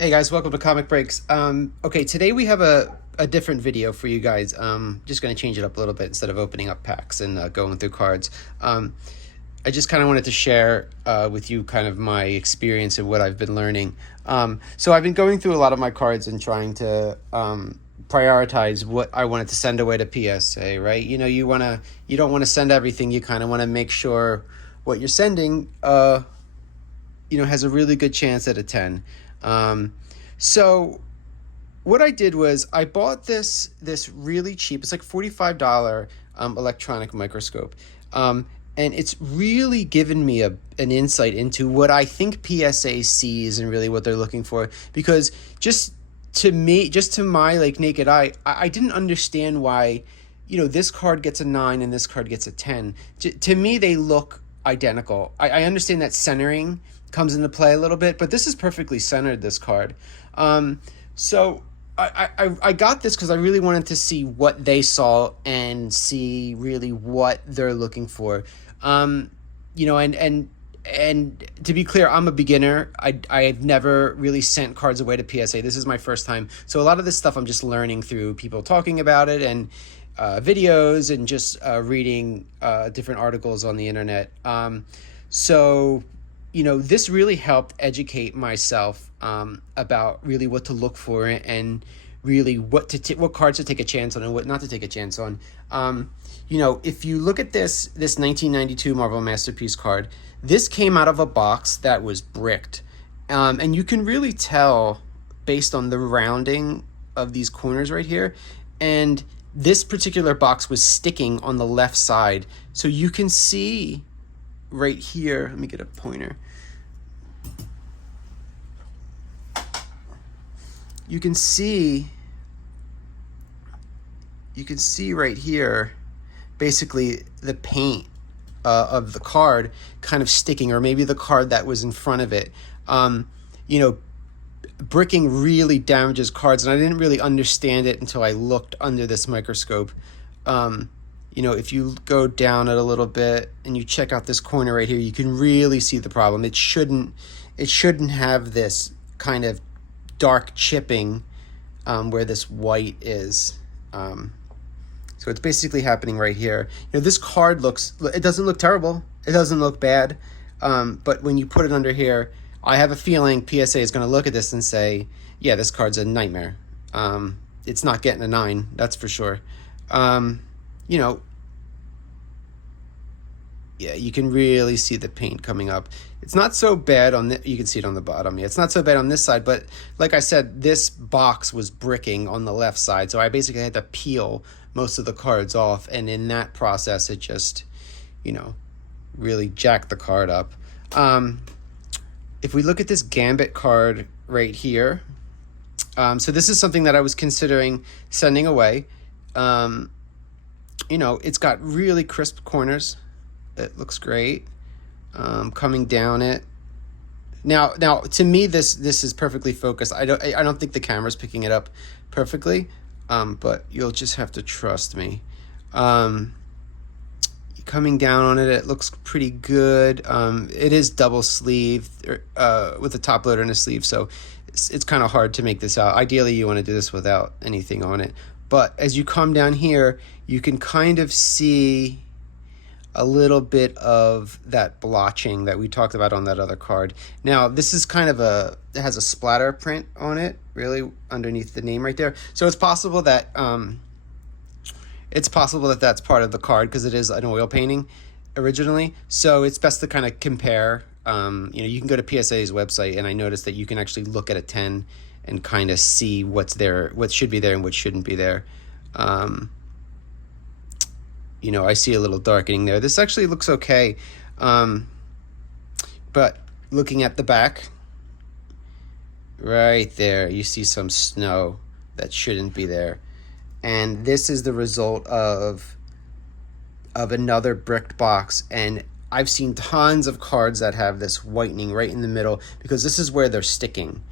Hey guys, welcome to Comic Breaks. Okay, today we have a different video for you guys. Just going to change it up a little bit instead of opening up packs and going through cards. I just kind of wanted to share with you kind of my experience and what I've been learning. So I've been going through a lot of my cards and trying to prioritize what I wanted to send away to PSA, right? You know, you don't want to send everything. You kind of want to make sure what you're sending has a really good chance at a 10. So what I did was I bought this really cheap, it's like $45 electronic microscope. And it's really given me an insight into what I think PSA sees and really what they're looking for. Because just to my like naked eye, I didn't understand why, this card gets a 9 and this card gets a 10. To me, they look identical. I understand that centering comes into play a little bit, but this is perfectly centered, this card. So I got this because I really wanted to see what they saw and see really what they're looking for. And to be clear, I'm a beginner. I've never really sent cards away to PSA. This is my first time. So a lot of this stuff I'm just learning through people talking about it and videos and just reading different articles on the internet. So this really helped educate myself about really what to look for and really what cards to take a chance on and what not to take a chance on. If you look at this 1992 Marvel Masterpiece card, this came out of a box that was bricked. And you can really tell based on the rounding of these corners right here. And this particular box was sticking on the left side. So you can see right here, let me get a pointer. You can see right here, basically the paint of the card kind of sticking, or maybe the card that was in front of it. Bricking really damages cards, and I didn't really understand it until I looked under this microscope. If you go down it a little bit and you check out this corner right here, you can really see the problem. It shouldn't have this kind of dark chipping where this white is. So it's basically happening right here. This card it doesn't look terrible. It doesn't look bad. But when you put it under here, I have a feeling PSA is going to look at this and say, yeah, this card's a nightmare. It's not getting a 9, that's for sure. Yeah, you can really see the paint coming up. It's not so bad you can see it on the bottom. Yeah, it's not so bad on this side, but like I said, this box was bricking on the left side, so I basically had to peel most of the cards off, and in that process, it just, really jacked the card up. If we look at this Gambit card right here, so this is something that I was considering sending away. It's got really crisp corners. It looks great. Coming down it. Now to me this is perfectly focused. I don't think the camera's picking it up perfectly. But you'll just have to trust me. Coming down on it, it looks pretty good. It is double sleeved with a top loader and a sleeve, so it's kind of hard to make this out. Ideally, you want to do this without anything on it. But as you come down here, you can kind of see a little bit of that blotching that we talked about on that other card. Now, this is kind of it has a splatter print on it, really underneath the name right there. So it's possible that that's part of the card because it is an oil painting originally. So it's best to kind of compare. You can go to PSA's website, and I noticed that you can actually look at a 10 and kind of see what's there, what should be there and what shouldn't be there. I see a little darkening there. This actually looks okay. But looking at the back, right there, you see some snow that shouldn't be there. And this is the result of another bricked box. And I've seen tons of cards that have this whitening right in the middle because this is where they're sticking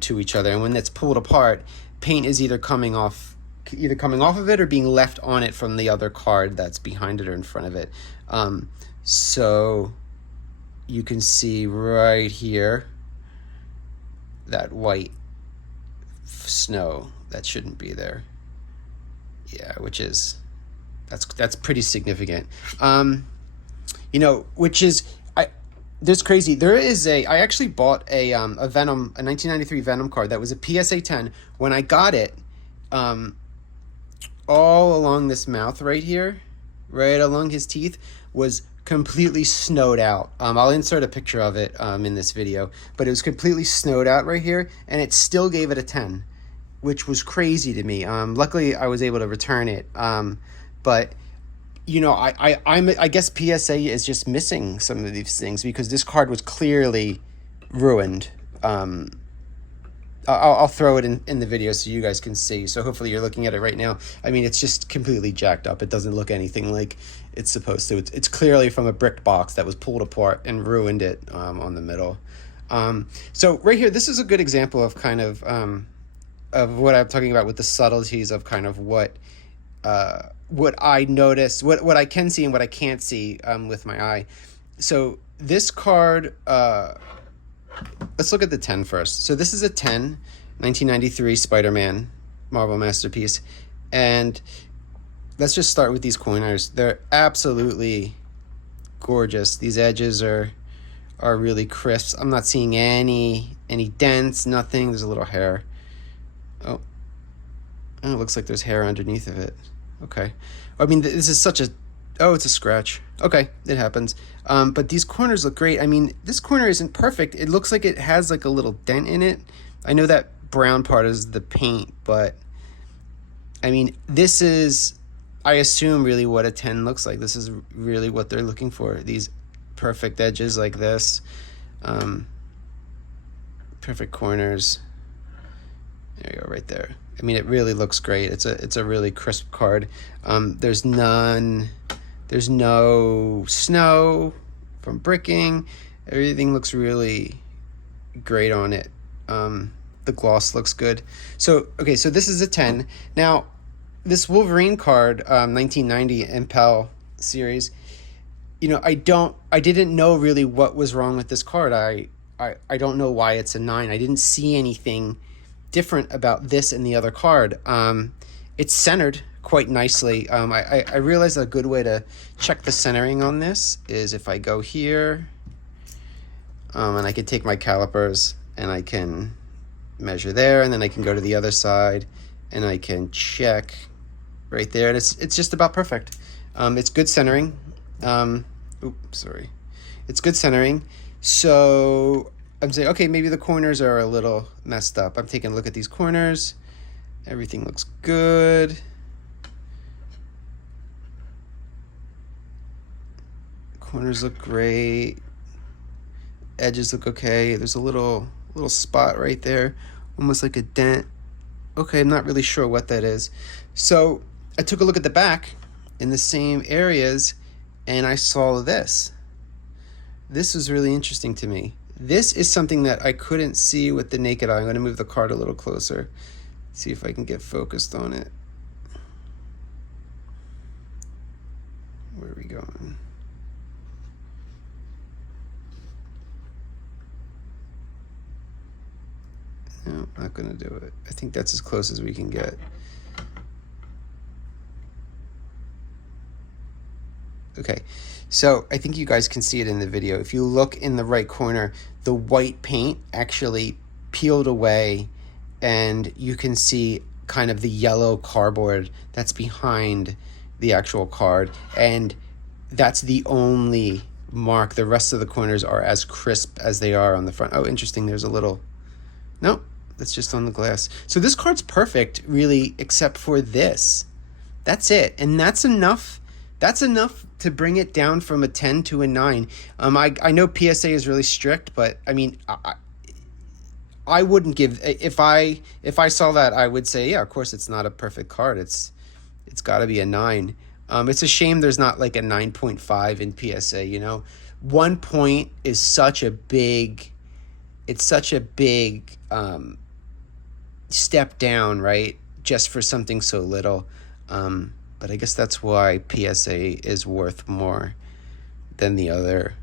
to each other. And when it's pulled apart, paint is either coming off of it or being left on it from the other card that's behind it or in front of it. So you can see right here that white snow that shouldn't be there. Yeah, which is, that's pretty significant. Which is, there's crazy. There is I actually bought a Venom, a 1993 Venom card that was a PSA 10. When I got it, all along this mouth right here, right along his teeth, was completely snowed out. I'll insert a picture of it in this video, but it was completely snowed out right here, and it still gave it a 10, which was crazy to me. Luckily, I was able to return it, but I guess PSA is just missing some of these things because this card was clearly ruined. I'll throw it in the video so you guys can see. So hopefully you're looking at it right now. I mean, it's just completely jacked up. It doesn't look anything like it's supposed to. It's clearly from a brick box that was pulled apart and ruined it on the middle. So right here, this is a good example of kind of what I'm talking about with the subtleties of kind of what I notice, what I can see and what I can't see with my eye. So this card, let's look at the 10 first. So this is a 10, 1993 Spider-Man Marvel Masterpiece. And let's just start with these corners. They're absolutely gorgeous. These edges are really crisp. I'm not seeing any dents, nothing. There's a little hair. Oh, it looks like there's hair underneath of it. Okay. I mean, this is such a... Oh, it's a scratch. Okay, it happens. But these corners look great. I mean, this corner isn't perfect. It looks like it has like a little dent in it. I know that brown part is the paint, but I mean, this is, I assume, really what a 10 looks like. This is really what they're looking for. These perfect edges like this. Perfect corners. There you go, right there. I mean, it really looks great. It's a really crisp card. There's no snow from bricking. Everything looks really great on it. The gloss looks good. So, okay, so this is a 10. Now, this Wolverine card, 1990 Impel series, I didn't know really what was wrong with this card. I don't know why it's a 9. I didn't see anything different about this and the other card. It's centered quite nicely. I realized a good way to check the centering on this is if I go here, and I can take my calipers and I can measure there, and then I can go to the other side and I can check right there, and it's just about perfect. It's good centering. It's good centering. So I'm saying, okay, maybe the corners are a little messed up. I'm taking a look at these corners. Everything looks good. Corners look great. Edges look okay. There's a little spot right there, almost like a dent. Okay, I'm not really sure what that is. So I took a look at the back in the same areas, and I saw this. This was really interesting to me. This is something that I couldn't see with the naked eye. I'm going to move the card a little closer, see if I can get focused on it. Where are we going? No, not going to do it. I think that's as close as we can get. Okay, so I think you guys can see it in the video. If you look in the right corner, the white paint actually peeled away, and you can see kind of the yellow cardboard that's behind the actual card, and that's the only mark. The rest of the corners are as crisp as they are on the front. Oh, interesting, there's a little... Nope, that's just on the glass. So this card's perfect, really, except for this. That's it, and that's enough. That's enough to bring it down from a 10 to a 9. I know PSA is really strict, but I mean, I wouldn't give... If I saw that, I would say, yeah, of course it's not a perfect card. It's got to be a 9. It's a shame there's not like a 9.5 in PSA. 1 point is such a big... It's such a big step down, right? Just for something so little. But I guess that's why PSA is worth more than the other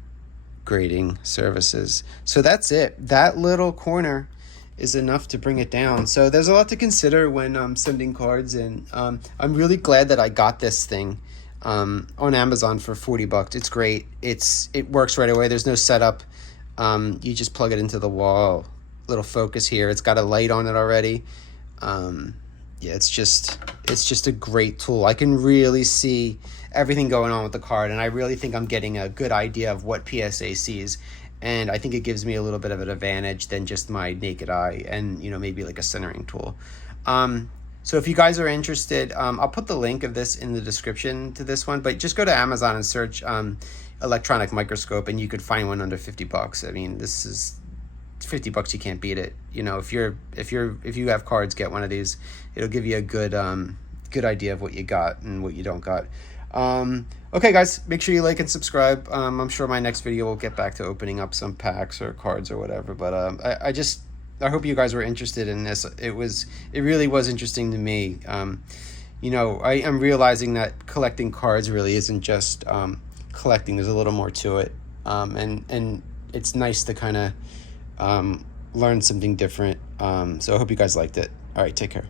grading services. So that's it. That little corner is enough to bring it down. So there's a lot to consider when sending cards, and I'm really glad that I got this thing on Amazon for $40. It's great. It works right away. There's no setup. You just plug it into the wall. Little focus here. It's got a light on it already. Yeah, it's just a great tool. I can really see everything going on with the card, and I really think I'm getting a good idea of what PSA sees, and I think it gives me a little bit of an advantage than just my naked eye and maybe like a centering tool. So if you guys are interested, I'll put the link of this in the description to this one, but just go to Amazon and search electronic microscope, and you could find one under $50. I mean, this is $50, you can't beat it. If you have cards, get one of these. It'll give you a good idea of what you got and what you don't got. Okay, guys, make sure you like and subscribe. I'm sure my next video will get back to opening up some packs or cards or whatever. But I hope you guys were interested in this. It really was interesting to me. I am realizing that collecting cards really isn't just collecting. There's a little more to it, and it's nice to kind of learn something different. So I hope you guys liked it. All right, take care.